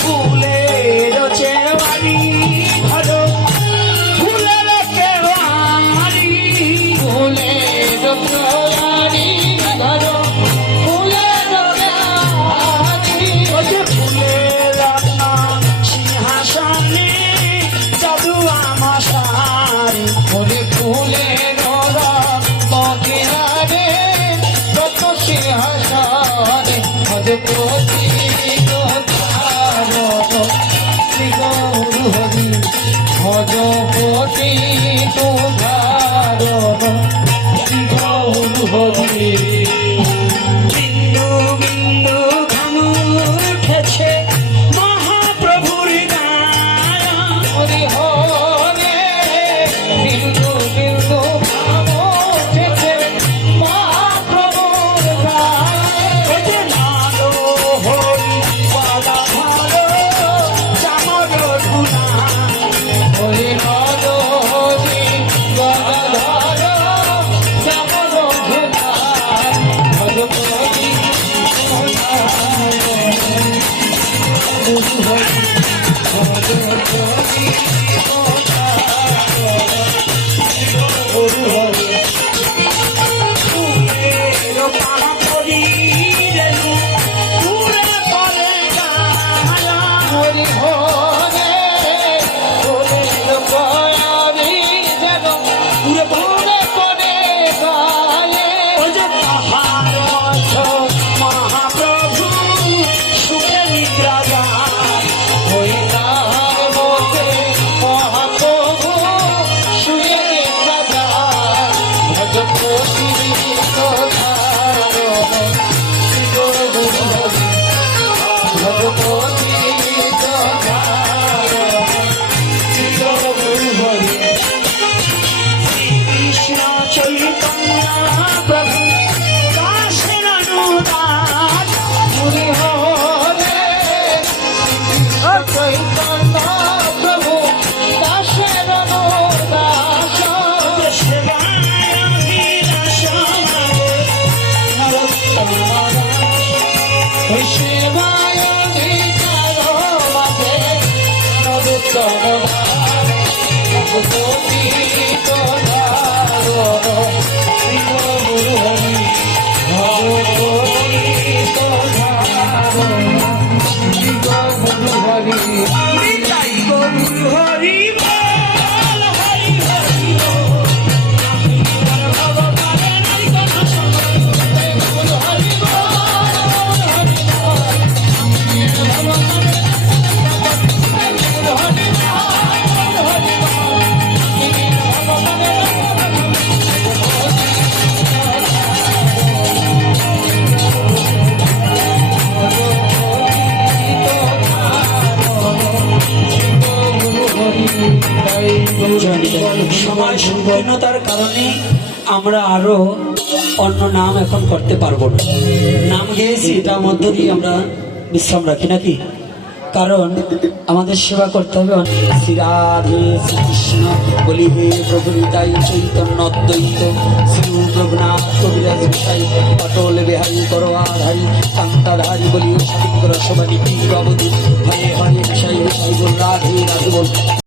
ফুলের চেওয়ারি ধরো ফুলের কেওয়ারি ফুলের চেওয়ারি ধরো ফুলের কেওয়ারি ফুলের সিংহাসনে জাদু আমাশারি ফুলের বগিরারে যত সিংহাসনে ভজপতি ভজপতি তোমার গৌর হরি বিন্দু বিন্দু ঘাম উঠেছে মহাপ্রভুর গায়া হরি হরে বিন্দু বিন্দু ঘাম উঠেছে মহাপ্রভুর গায়া নালো হরি বালা ভালো চামর ধুনা হরি হরি গদাধর চামর ধুনা ভজপতি মহাপ্রভু সুখে নিদ্রা যায় ওই তার মধ্যে মহাপ্রভু শুয়ে নিদ্রা যায় ভজপতি ভজপতি কৃষ্ণ চৈতন্য প্রভু দাসের অনুদান হরি হরে চৈতন্য প্রভু দাসের অনুদান সেবায় অধিকার মাঝে নরোত্তম ভজপতি সময় সংকীর্ণতার কারণে আমরা আরো অন্য নাম এখন করতে পারবো না। নাম গেয়েছি, এটার মধ্য দিয়ে আমরা বিশ্রাম রাখি নাকি। কারণ আমাদের সেবা করতে হবে। শ্রী রাধে শ্রীকৃষ্ণ বলি হে প্রভু নিতাই চৈতন্য অদ্বৈত শ্রী রঘুনাথ কবিরাজ গোসাই অটল বিহারী করোয়াধারী কান্তাধারী বলি সাবিক রসবাণী অবধি হরে হরে গোসাই গোসাই বল রাধে রাধে বল।